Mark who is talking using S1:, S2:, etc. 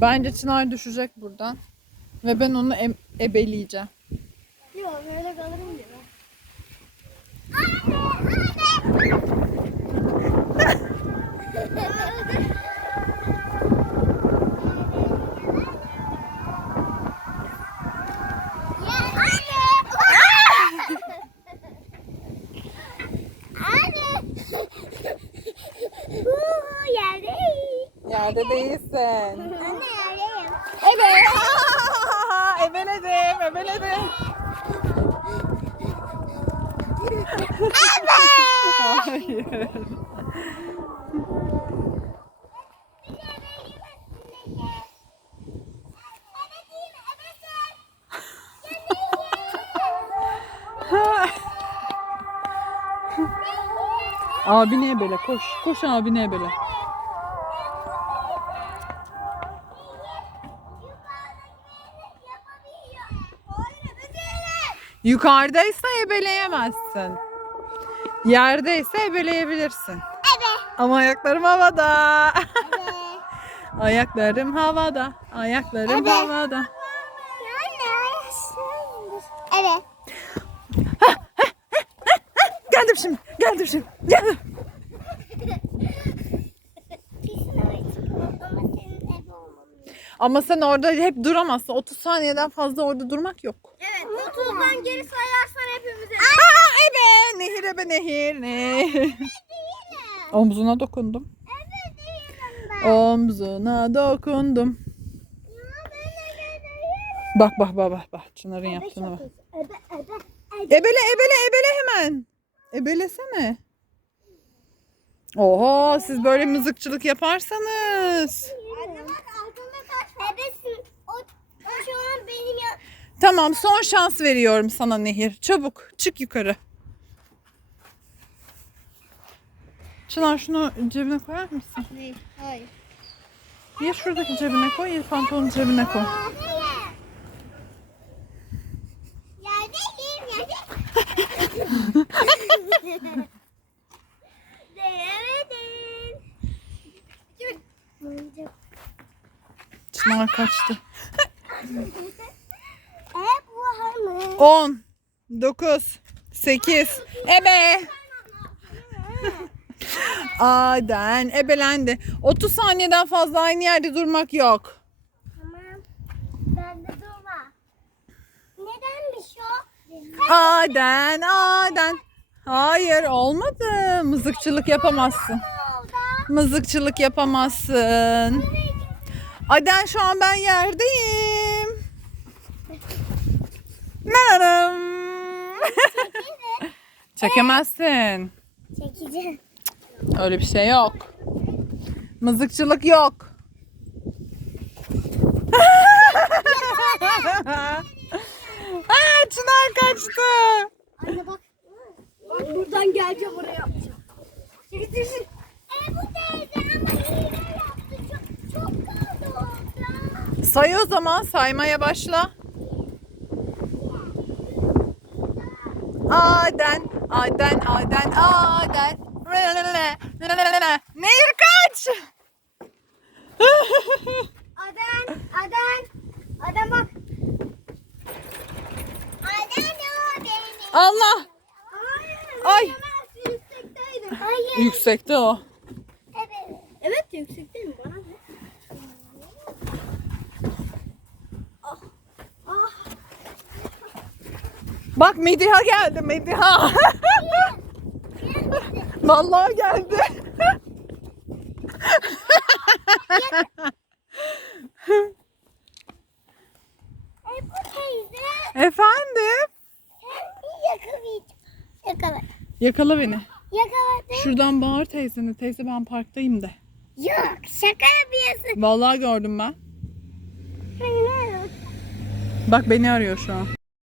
S1: Bence çınar düşecek buradan. Ve ben onu e ebeleyeceğim.
S2: Yok böyle kalırım gibi.
S1: Yerde değilsin eve. Emeledim, emeledim. Ebe! Abi niye böyle? Koş. Koş abi niye böyle? Yukarıdaysa ebeleyemezsin. Yerdeyse ebeleyebilirsin. Evet. Ama ayaklarım havada. Evet. ayaklarım havada. Ayaklarım evet. havada.
S3: Evet. Evet. Ha, ha,
S1: ha, ha. Geldim şimdi. Geldim şimdi. Geldim. Ama sen orada hep duramazsın. 30 saniyeden fazla orada durmak yok.
S3: Sen geri sayarsan hepimize.
S1: Aa ebe nehir ebe nehir ne. Omzuna dokundum. Omzuna dokundum. Bak bak bak bak bak. Çınar'ın yaptığına şey bak. Ebe, ebe, ebe. Ebele ebele ebele hemen. Ebelesene. Oha ebe. siz böyle mızıkçılık yaparsanız. Tamam son şans veriyorum sana Nehir. Çabuk çık yukarı. Çınar şunu cebine koyar mısın? Hayır. Ya şuradaki değil cebine değil, koy ya pantolonun cebine değil. koy. Değil,
S3: değil, değil.
S1: değil, değil. Çınar Adem. kaçtı. 10 9 8 ebe Aden ebelendi. 30 saniyeden fazla aynı yerde durmak yok.
S3: Tamam. Ben de durma. Nedenmiş
S1: o? Aden, Aden. Hayır, olmadı. Mızıkçılık yapamazsın. Mızıkçılık yapamazsın. Aden şu an ben yerdeyim. Nanam. Çekemezsin. Çekeceğim. Öyle bir şey yok. Mızıkçılık yok. Aa, Çınar kaçtı.
S2: Anne bak. Bak buradan gelce buraya.
S3: Getirsin. E bu
S1: Say o zaman saymaya başla. Aden, Aden, Aden, Aden. Ne kaç?
S2: Aden, Aden, Aden bak.
S3: Aden ne abi?
S1: Allah. Ay. ay. ay Yüksekteydi. Hayır. Yüksekte o.
S2: Evet. Evet, evet yüksekte mi?
S1: Bak Mediha geldi Gel, Mediha. Vallahi geldi.
S3: Ebu teyze...
S1: Efendim.
S3: Yakala.
S1: Yakala beni. Yakala beni. Şuradan bağır teyzeni, Teyze ben parktayım de.
S3: Yok şaka yapıyorsun.
S1: Vallahi gördüm ben. Hayır, hayır. Bak beni arıyor şu an.